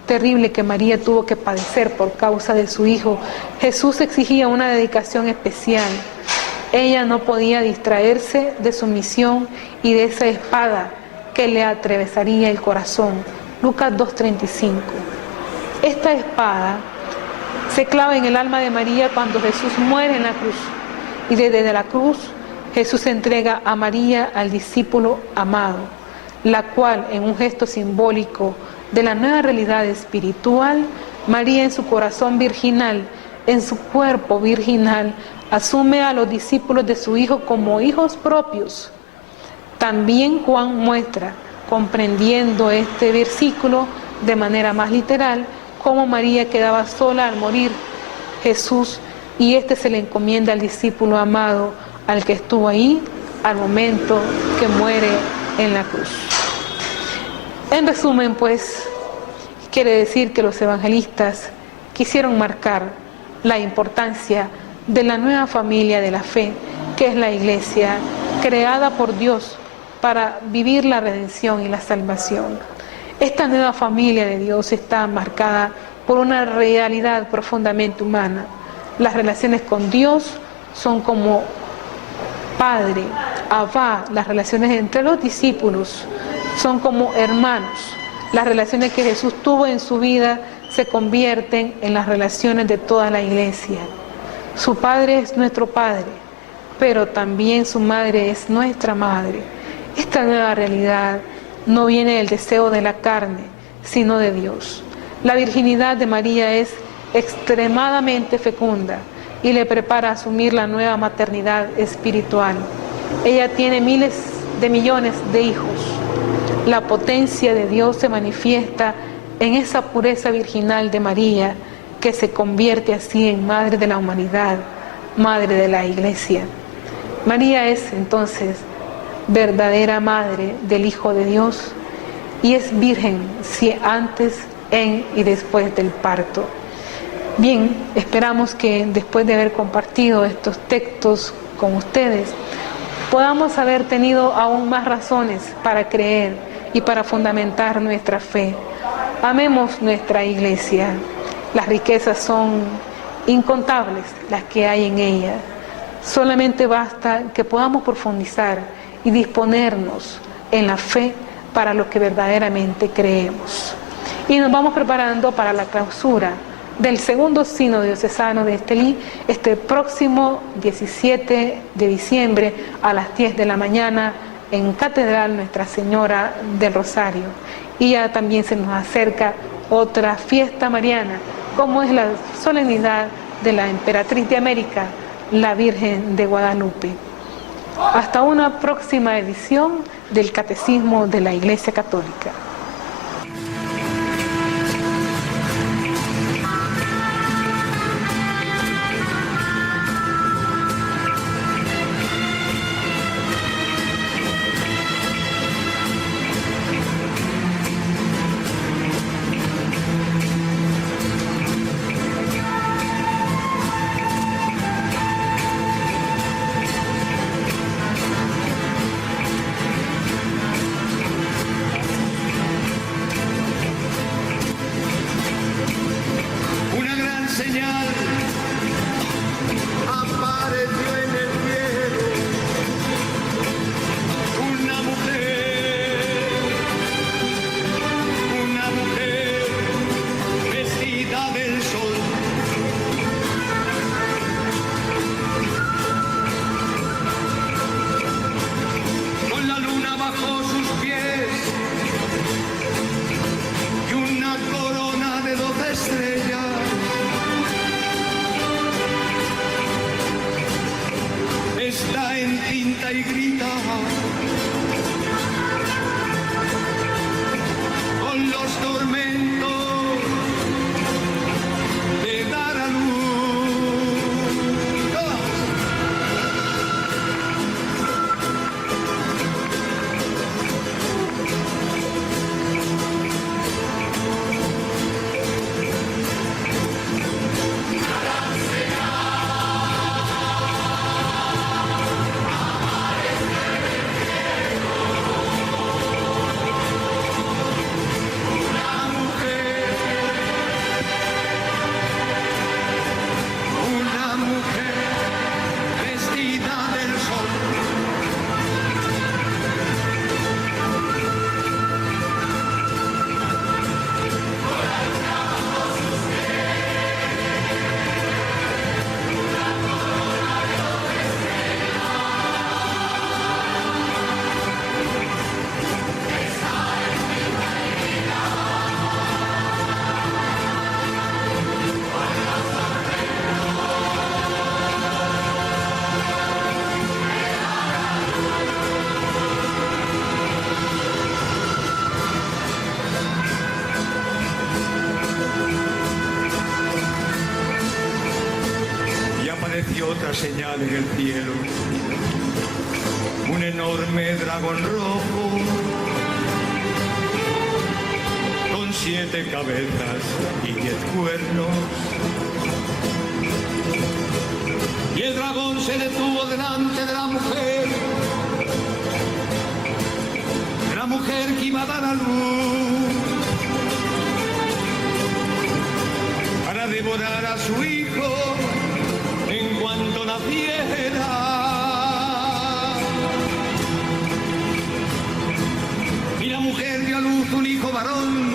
terrible que María tuvo que padecer por causa de su hijo Jesús exigía una dedicación especial. Ella no podía distraerse de su misión y de esa espada que le atravesaría el corazón. Lucas 2:35. Esta espada se clava en el alma de María cuando Jesús muere en la cruz, y desde la cruz Jesús entrega a María al discípulo amado, la cual, en un gesto simbólico de la nueva realidad espiritual, María en su corazón virginal, en su cuerpo virginal, asume a los discípulos de su Hijo como hijos propios. También Juan muestra, comprendiendo este versículo de manera más literal, cómo María quedaba sola al morir Jesús, y se le encomienda al discípulo amado, al que estuvo ahí al momento que muere en la cruz. En resumen, pues, quiere decir que los evangelistas quisieron marcar la importancia de la nueva familia de la fe, que es la Iglesia, creada por Dios para vivir la redención y la salvación. Esta nueva familia de Dios está marcada por una realidad profundamente humana. Las relaciones con Dios son como Padre, Abba. Las relaciones entre los discípulos son como hermanos. Las relaciones que Jesús tuvo en su vida se convierten en las relaciones de toda la Iglesia. Su Padre es nuestro Padre, pero también su Madre es nuestra Madre. Esta nueva realidad no viene del deseo de la carne, sino de Dios. La virginidad de María es extremadamente fecunda y le prepara a asumir la nueva maternidad espiritual. Ella tiene miles de millones de hijos. La potencia de Dios se manifiesta en esa pureza virginal de María, que se convierte así en madre de la humanidad, madre de la Iglesia. María es entonces verdadera madre del Hijo de Dios y es virgen si antes, en y después del parto. Bien, esperamos que después de haber compartido estos textos con ustedes, podamos haber tenido aún más razones para creer y para fundamentar nuestra fe. Amemos nuestra Iglesia. Las riquezas son incontables las que hay en ella. Solamente basta que podamos profundizar y disponernos en la fe para lo que verdaderamente creemos. Y nos vamos preparando para la clausura del segundo sínodo diocesano de Estelí, este próximo 17 de diciembre a las 10 de la mañana en Catedral Nuestra Señora del Rosario. Y ya también se nos acerca otra fiesta mariana, como es la solemnidad de la Emperatriz de América, la Virgen de Guadalupe. Hasta una próxima edición del Catecismo de la Iglesia Católica. Y grita con los tormentos de dar a luz. Otra señal en el cielo, un enorme dragón rojo con 7 cabezas y 10 cuernos, y el dragón se detuvo delante de la mujer que iba a dar a luz para devorar a su hijo en cuanto naciera. Y la mujer dio a luz un hijo varón,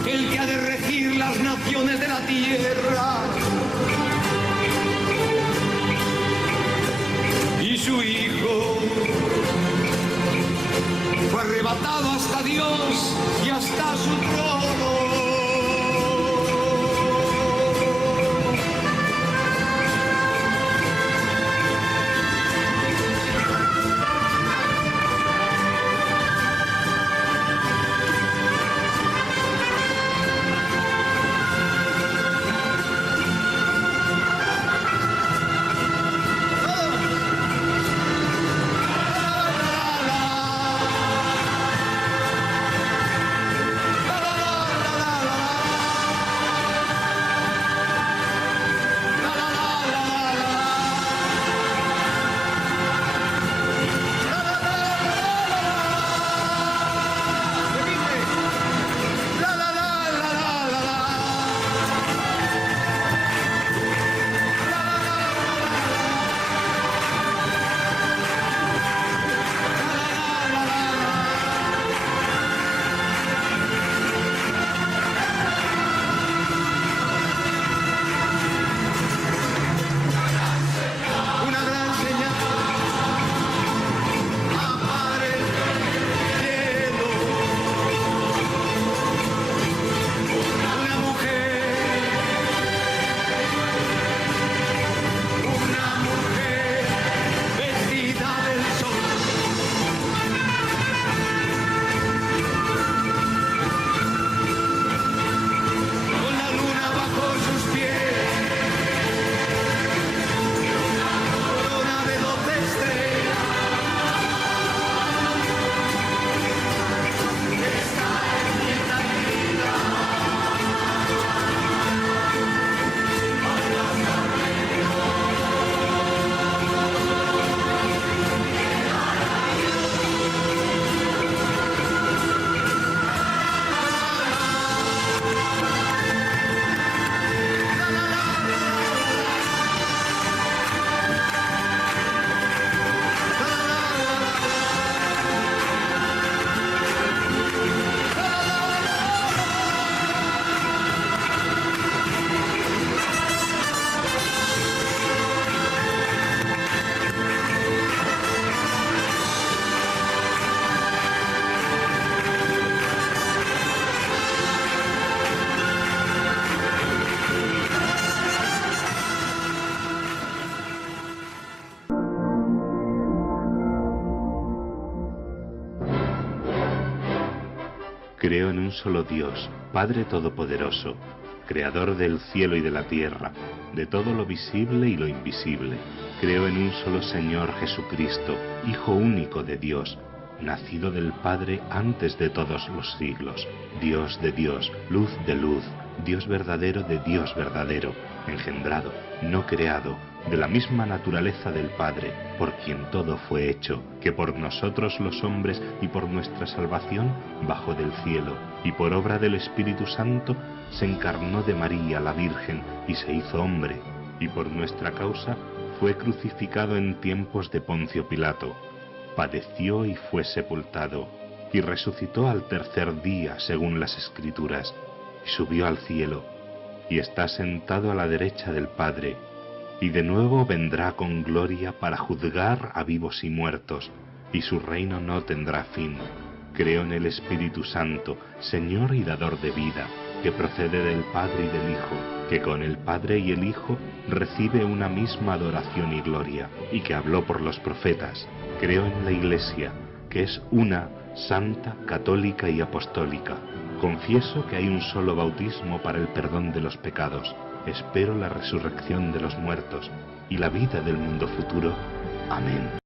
aquel que ha de regir las naciones de la tierra. Y su hijo fue arrebatado hasta Dios y hasta su trono. Creo en un solo Dios, Padre Todopoderoso, Creador del cielo y de la tierra, de todo lo visible y lo invisible. Creo en un solo Señor Jesucristo, Hijo único de Dios, nacido del Padre antes de todos los siglos, Dios de Dios, luz de luz, Dios verdadero de Dios verdadero, engendrado, no creado, de la misma naturaleza del Padre, por quien todo fue hecho, que por nosotros los hombres y por nuestra salvación bajó del cielo, y por obra del Espíritu Santo se encarnó de María la Virgen y se hizo hombre, y por nuestra causa fue crucificado en tiempos de Poncio Pilato, padeció y fue sepultado, y resucitó al tercer día según las Escrituras, y subió al cielo, y está sentado a la derecha del Padre, y de nuevo vendrá con gloria para juzgar a vivos y muertos, y su reino no tendrá fin. Creo en el Espíritu Santo, Señor y dador de vida, que procede del Padre y del Hijo, que con el Padre y el Hijo recibe una misma adoración y gloria, y que habló por los profetas. Creo en la Iglesia, que es una, santa, católica y apostólica. Confieso que hay un solo bautismo para el perdón de los pecados. Espero la resurrección de los muertos y la vida del mundo futuro. Amén.